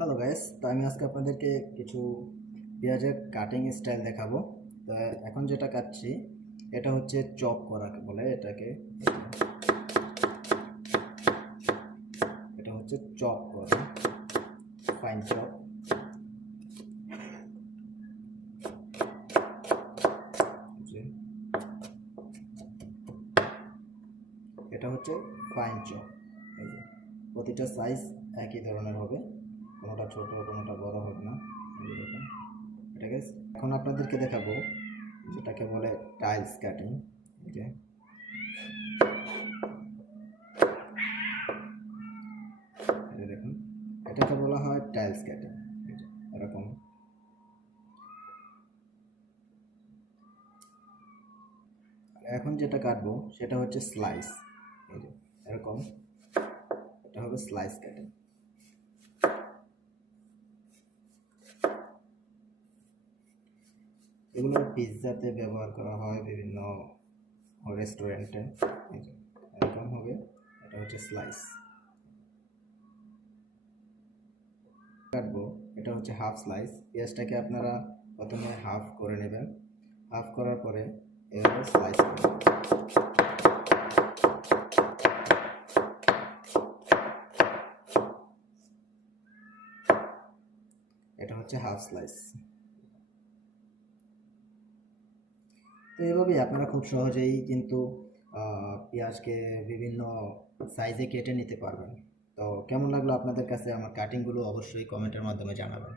Hello guys, তো আমি আজকে আপনাদেরকে কিছু পেঁয়াজের কাটিং স্টাইল দেখাবো। তো এখন যেটা কাটছি এটা হচ্ছে চপ করা বলে এটাকে। এটা হচ্ছে চপ করা, ফাইন চপ। এটা হচ্ছে ফাইন চপ। প্রতিটা সাইজ একই ধরনের হবে, কোনোটা ছোট কোনোটা বড় হবে না। দেখুন এটাকে এখন আপনাদেরকে দেখাবো যেটাকে বলে টাইলস কাটিং। দেখুন এটাকে বলা হয় টাইলস কাটিং। এরকম এখন যেটা কাটবো সেটা হচ্ছে স্লাইস। এরকম এটা হবে স্লাইস কাটিং। এগুলো পিৎজাতে ব্যবহার করা হয়, বিভিন্ন রেস্টুরেন্টে। এরকম হবে, এটা হচ্ছে স্লাইস কাটবো। এটা হচ্ছে হাফ স্লাইস। পেঁয়াজটাকে আপনারা প্রথমে হাফ করে নেবেন, হাফ করার পরে এভাবে স্লাইস করবেন। এটা হচ্ছে হাফ স্লাইস। তো এভাবেই আপনারা খুব সহজেই কিন্তু পেঁয়াজকে বিভিন্ন সাইজে কেটে নিতে পারবেন। তো কেমন লাগলো আপনাদের কাছে আমার কাটিংগুলো অবশ্যই কমেন্টের মাধ্যমে জানাবেন।